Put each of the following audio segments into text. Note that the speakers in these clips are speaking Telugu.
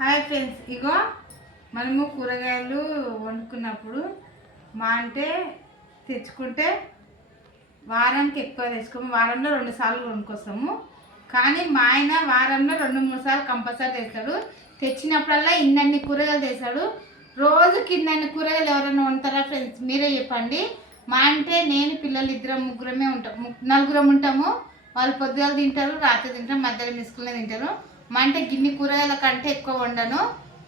హాయ్ ఫ్రెండ్స్, ఇగో మనము కూరగాయలు వండుకున్నప్పుడు మా అంటే తెచ్చుకుంటే వారానికి ఎక్కువ తెచ్చుకోము, వారంలో 2 సార్లు వండుకొస్తాము. కానీ మా ఆయన వారంలో 2-3 సార్లు కంపల్సరీ తెస్తాడు. తెచ్చినప్పుడల్లా ఇన్నన్ని కూరగాయలు తెస్తాడు. రోజుకి ఇన్నన్ని కూరగాయలు ఎవరైనా వండుతారా ఫ్రెండ్స్? మీరే చెప్పండి. మా అంటే నేను పిల్లలు 2-3 ఉంటాము, 4 ఉంటాము. వాళ్ళు పొద్దుగాల తింటారు, రాత్రి తింటారు, మధ్యలో మిస్కులనే తింటారు. మా అంటే గిన్నె కూరగాయల కంటే ఎక్కువ వండను.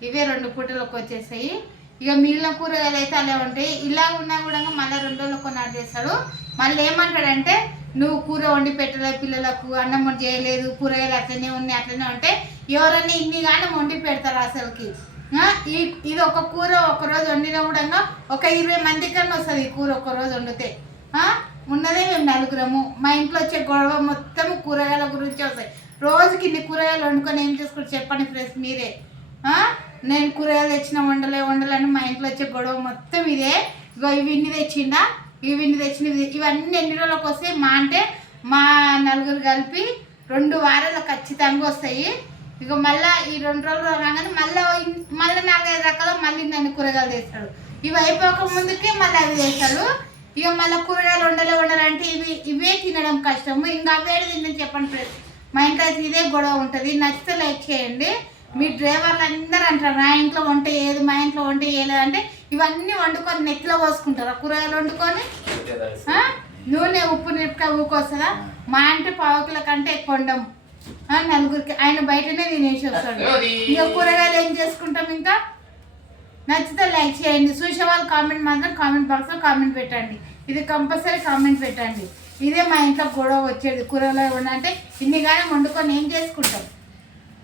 ఇవే 2 పూటలకు వచ్చేసాయి. ఇక మిగిలిన కూరగాయలు అయితే అలా ఉంటాయి. ఇలా ఉన్నా కూడా మళ్ళీ 2 రోజులకు కొన్నాడు చేస్తాడు. మళ్ళీ ఏమంటాడంటే, నువ్వు కూర వండి పెట్టలేదు పిల్లలకు, అన్నం వండి చేయలేదు, కూరగాయలు అట్లనే ఉన్నాయి అట్లనే ఉంటే ఎవరన్నా ఇన్ని కానీ వండి పెడతారు అసలుకి. ఇది ఒక కూర ఒకరోజు వండినా కూడా ఒక 20 మంది కన్నా వస్తుంది ఈ కూర ఒక్కరోజు వండితే. ఉన్నదే మేము 4. మా ఇంట్లో వచ్చే గొడవ మొత్తం కూరగాయల గురించి వస్తాయి. రోజుకి ఇన్ని కూరగాయలు వండుకొని ఏం చేసుకుంటారు చెప్పండి ఫ్రెండ్స్ మీరే. నేను కూరగాయలు తెచ్చిన వండలని మా ఇంట్లో వచ్చే గొడవ మొత్తం ఇదే. ఇగో ఇవన్నీ తెచ్చిందా, ఇవన్నీ తెచ్చినవి, ఇవన్నీ ఎన్ని రోజులకు వస్తాయి? మా అంటే మా 4 కలిపి 2 వారాలు ఖచ్చితంగా వస్తాయి. ఇక మళ్ళీ ఈ 2 రోజులు రాగానే మళ్ళీ 4-5 రకాల మళ్ళీ నన్ను కూరగాయలు తెస్తాడు. ఇవి అయిపోక ముందుకే మళ్ళీ అవి తెస్తాడు. ఇక మళ్ళీ కూరగాయలు వండాలంటే ఇవే తినడం కష్టము. ఇంకా అవే తిందని చెప్పండి ఫ్రెండ్స్. మా ఇంట్లో అయితే ఇదే గొడవ ఉంటుంది. నచ్చితే లైక్ చేయండి. మీ డ్రైవర్లు అందరూ అంటారు నా ఇంట్లో వంట ఏది, మా ఇంట్లో వంట చేయలేదు అంటే ఇవన్నీ వండుకొని నెత్తిలో పోసుకుంటారు. కూరగాయలు వండుకొని నూనె ఉప్పు నిరపకాయ ఊకొస్తుందా? మా అంటే 1/2 కిలో కంటే ఎక్కువ వండము. 4 ఆయన బయటనే తినేసి వస్తాడు. ఇక కూరగాయలు ఏం చేసుకుంటాం? ఇంకా నచ్చితే లైక్ చేయండి. చూసే వాళ్ళు కామెంట్ మాత్రం కామెంట్ బాక్స్లో కామెంట్ పెట్టండి. ఇది కంపల్సరీ కామెంట్ పెట్టండి. ఇదే మా ఇంట్లో గొడవ వచ్చేది. కూరగాయలు వండంటే ఇన్ని కానీ వండుకొని ఏం చేసుకుంటాం?